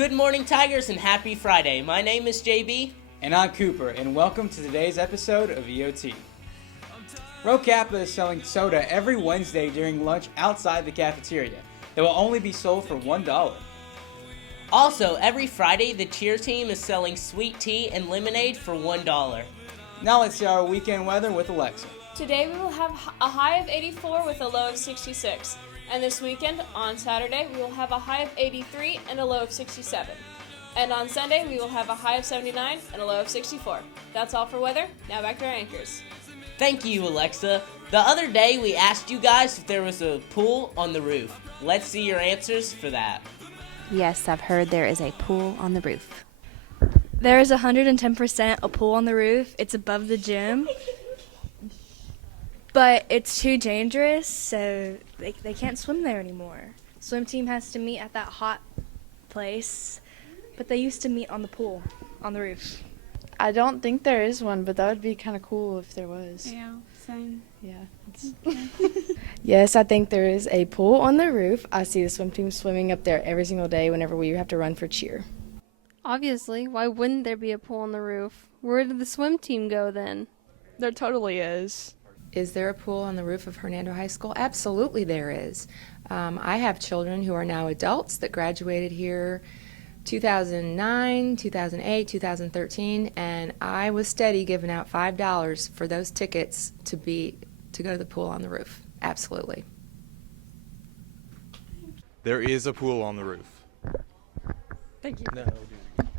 Good morning, Tigers, and happy Friday. My name is JB. And I'm Cooper, and welcome to today's episode of EOT. Rho Kappa is selling soda every Wednesday during lunch outside the cafeteria. They will only be sold for $1. Also, every Friday, the cheer team is selling sweet tea and lemonade for $1. Now let's see our weekend weather with Alexa. Today we will have a high of 84 with a low of 66. And this weekend, on Saturday, we will have a high of 83 and a low of 67. And on Sunday, we will have a high of 79 and a low of 64. That's all for weather. Now back to our anchors. Thank you, Alexa. The other day, we asked you guys if there was a pool on the roof. Let's see your answers for that. Yes, I've heard there is a pool on the roof. There is 110% a pool on the roof. It's above the gym. But it's too dangerous, so they can't swim there anymore. Swim team has to meet at that hot place, but they used to meet on the pool, on the roof. I don't think there is one, but that would be kind of cool if there was. Yeah, same. Yeah. Yes, I think there is a pool on the roof. I see the swim team swimming up there every single day whenever we have to run for cheer. Obviously, why wouldn't there be a pool on the roof? Where did the swim team go then? There totally is. Is there a pool on the roof of Hernando High School? Absolutely there is. I have children who are now adults that graduated here 2009, 2008, 2013, and I was steady giving out $5 for those tickets to go to the pool on the roof. Absolutely. There is a pool on the roof. Thank you. No,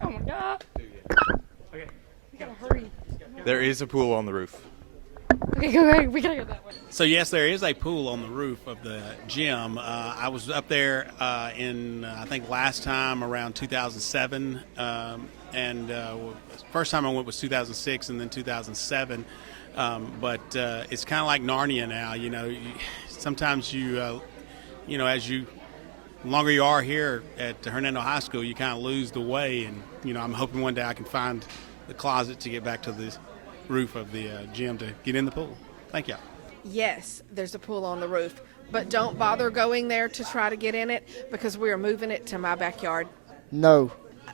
Oh my God. Okay. We gotta hurry. there is a pool on the roof. Okay, go. We gotta go that way. So yes, there is a pool on the roof of the gym. I was up there I think last time around 2007, and first time I went was 2006, and then 2007. But it's kind of like Narnia now. You know, sometimes the longer you are here at Hernando High School, you kind of lose the way. And I'm hoping one day I can find the closet to get back to the roof of the gym to get in the pool. Thank you. Yes, there's a pool on the roof, but don't bother going there to try to get in it because we are moving it to my backyard. No.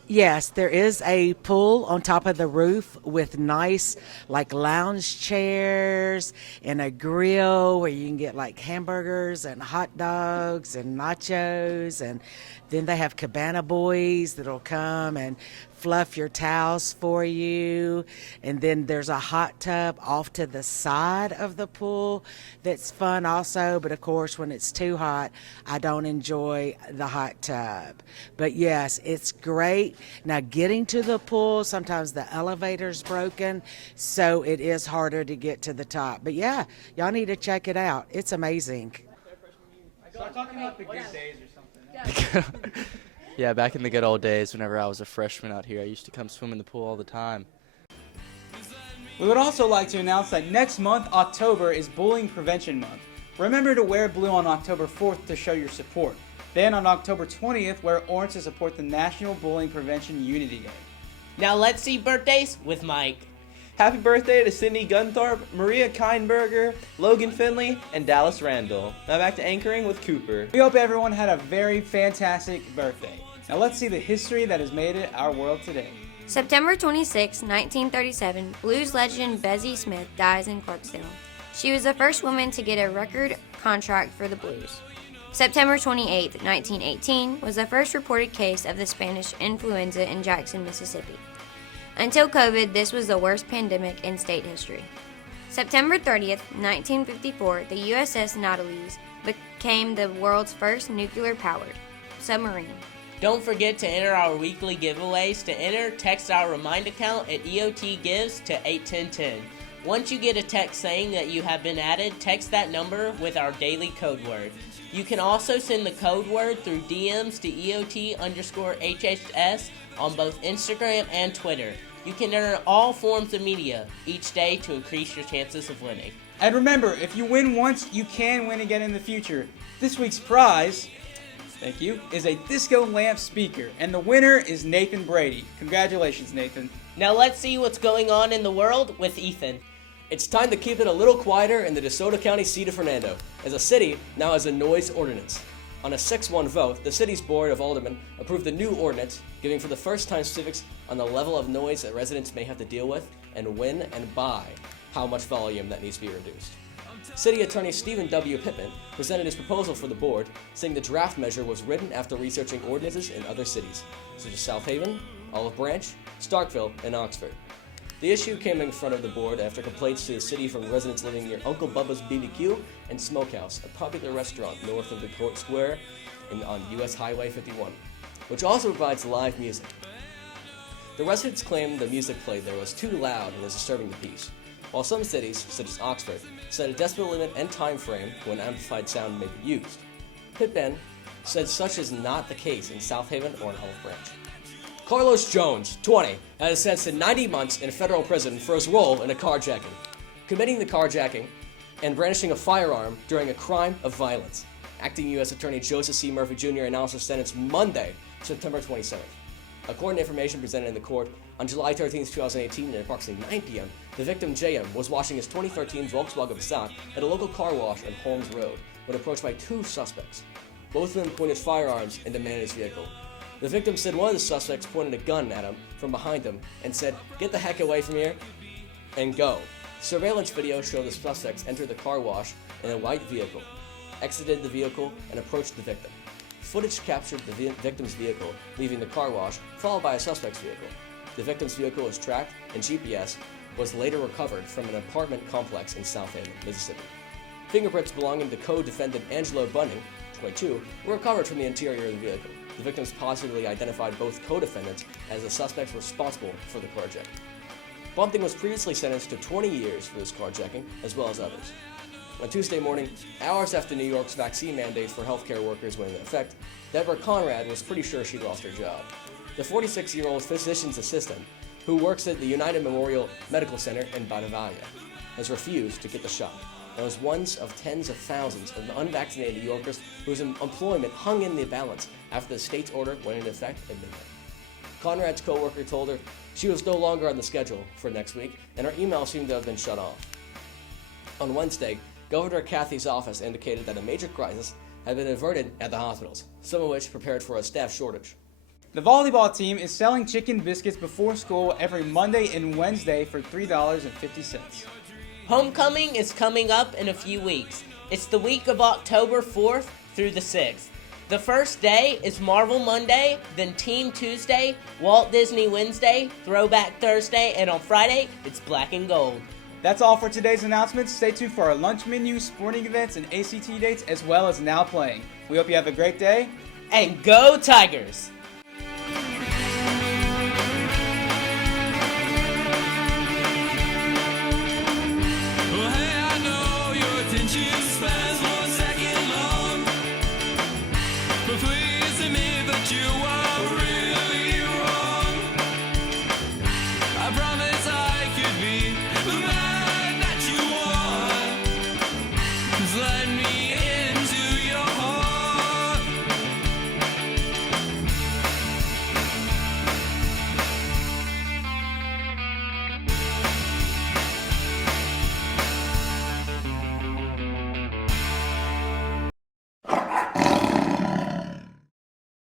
Yes, there is a pool on top of the roof with nice lounge chairs and a grill where you can get hamburgers and hot dogs and nachos, and then they have cabana boys that'll come and fluff your towels for you, and then there's a hot tub off to the side of the pool that's fun also, but of course when it's too hot I don't enjoy the hot tub. But yes, it's great. Now getting to the pool, sometimes the elevator's broken, so it is harder to get to the top, but yeah, y'all need to check it out. It's amazing. Start talking about the good days or something. Yeah, back in the good old days, whenever I was a freshman out here, I used to come swim in the pool all the time. We would also like to announce that next month, October, is Bullying Prevention Month. Remember to wear blue on October 4th to show your support. Then on October 20th, wear orange to support the National Bullying Prevention Unity Day. Now let's see birthdays with Mike. Happy birthday to Cindy Gunthorpe, Maria Kindberger, Logan Finley, and Dallas Randall. Now back to anchoring with Cooper. We hope everyone had a very fantastic birthday. Now let's see the history that has made it our world today. September 26, 1937, blues legend Bessie Smith dies in Clarksdale. She was the first woman to get a record contract for the blues. September 28, 1918, was the first reported case of the Spanish influenza in Jackson, Mississippi. Until COVID, this was the worst pandemic in state history. September 30th, 1954, the USS Nautilus became the world's first nuclear-powered submarine. Don't forget to enter our weekly giveaways. To enter, text our Remind account at EOT Gives to 81010. Once you get a text saying that you have been added, text that number with our daily code word. You can also send the code word through DMs to EOT_HHS on both Instagram and Twitter. You can enter all forms of media each day to increase your chances of winning. And remember, if you win once, you can win again in the future. This week's prize, thank you, is a disco lamp speaker, and the winner is Nathan Brady. Congratulations, Nathan. Now let's see what's going on in the world with Ethan. It's time to keep it a little quieter in the DeSoto County seat of Hernando, as the city now has a noise ordinance. On a 6-1 vote, the city's Board of Aldermen approved the new ordinance, giving for the first time specifics on the level of noise that residents may have to deal with, and when and by how much volume that needs to be reduced. City Attorney Stephen W. Pittman presented his proposal for the board, saying the draft measure was written after researching ordinances in other cities, such as South Haven, Olive Branch, Starkville, and Oxford. The issue came in front of the board after complaints to the city from residents living near Uncle Bubba's BBQ and Smokehouse, a popular restaurant north of the Court Square on US Highway 51, which also provides live music. The residents claimed the music played there was too loud and was disturbing the peace, while some cities, such as Oxford, set a decibel limit and time frame when amplified sound may be used. Pittman said such is not the case in South Haven or in Olive Branch. Carlos Jones, 20, has sentenced to 90 months in federal prison for his role in a carjacking, committing the carjacking and brandishing a firearm during a crime of violence. Acting U.S. Attorney Joseph C. Murphy Jr. announced his sentence Monday, September 27th. According to information presented in the court, on July 13, 2018, at approximately 9 p.m., the victim, J.M., was washing his 2013 Volkswagen Passat at a local car wash on Holmes Road when approached by two suspects. Both of them pointed firearms and demanded his vehicle. The victim said one of the suspects pointed a gun at him from behind him and said, "Get the heck away from here and go." Surveillance video showed the suspects enter the car wash in a white vehicle, exited the vehicle, and approached the victim. Footage captured the victim's vehicle leaving the car wash, followed by a suspect's vehicle. The victim's vehicle was tracked, and GPS was later recovered from an apartment complex in South Haven, Mississippi. Fingerprints belonging to co-defendant Angelo Bunning, 22, were recovered from the interior of the vehicle. The victims positively identified both co-defendants as the suspects responsible for the carjacking. Bunting was previously sentenced to 20 years for this carjacking, as well as others. On Tuesday morning, hours after New York's vaccine mandate for healthcare workers went into effect, Deborah Conrad was pretty sure she lost her job. The 46-year-old physician's assistant, who works at the United Memorial Medical Center in Badavaya, has refused to get the shot, and was one of tens of thousands of unvaccinated New Yorkers whose employment hung in the balance after the state's order went into effect at midnight. Conrad's co-worker told her she was no longer on the schedule for next week, and her email seemed to have been shut off. On Wednesday, Governor Cathy's office indicated that a major crisis had been averted at the hospitals, some of which prepared for a staff shortage. The volleyball team is selling chicken biscuits before school every Monday and Wednesday for $3.50. Homecoming is coming up in a few weeks. It's the week of October 4th through the 6th. The first day is Marvel Monday, then Team Tuesday, Walt Disney Wednesday, Throwback Thursday, and on Friday, it's Black and Gold. That's all for today's announcements. Stay tuned for our lunch menu, sporting events, and ACT dates, as well as Now Playing. We hope you have a great day. And go Tigers!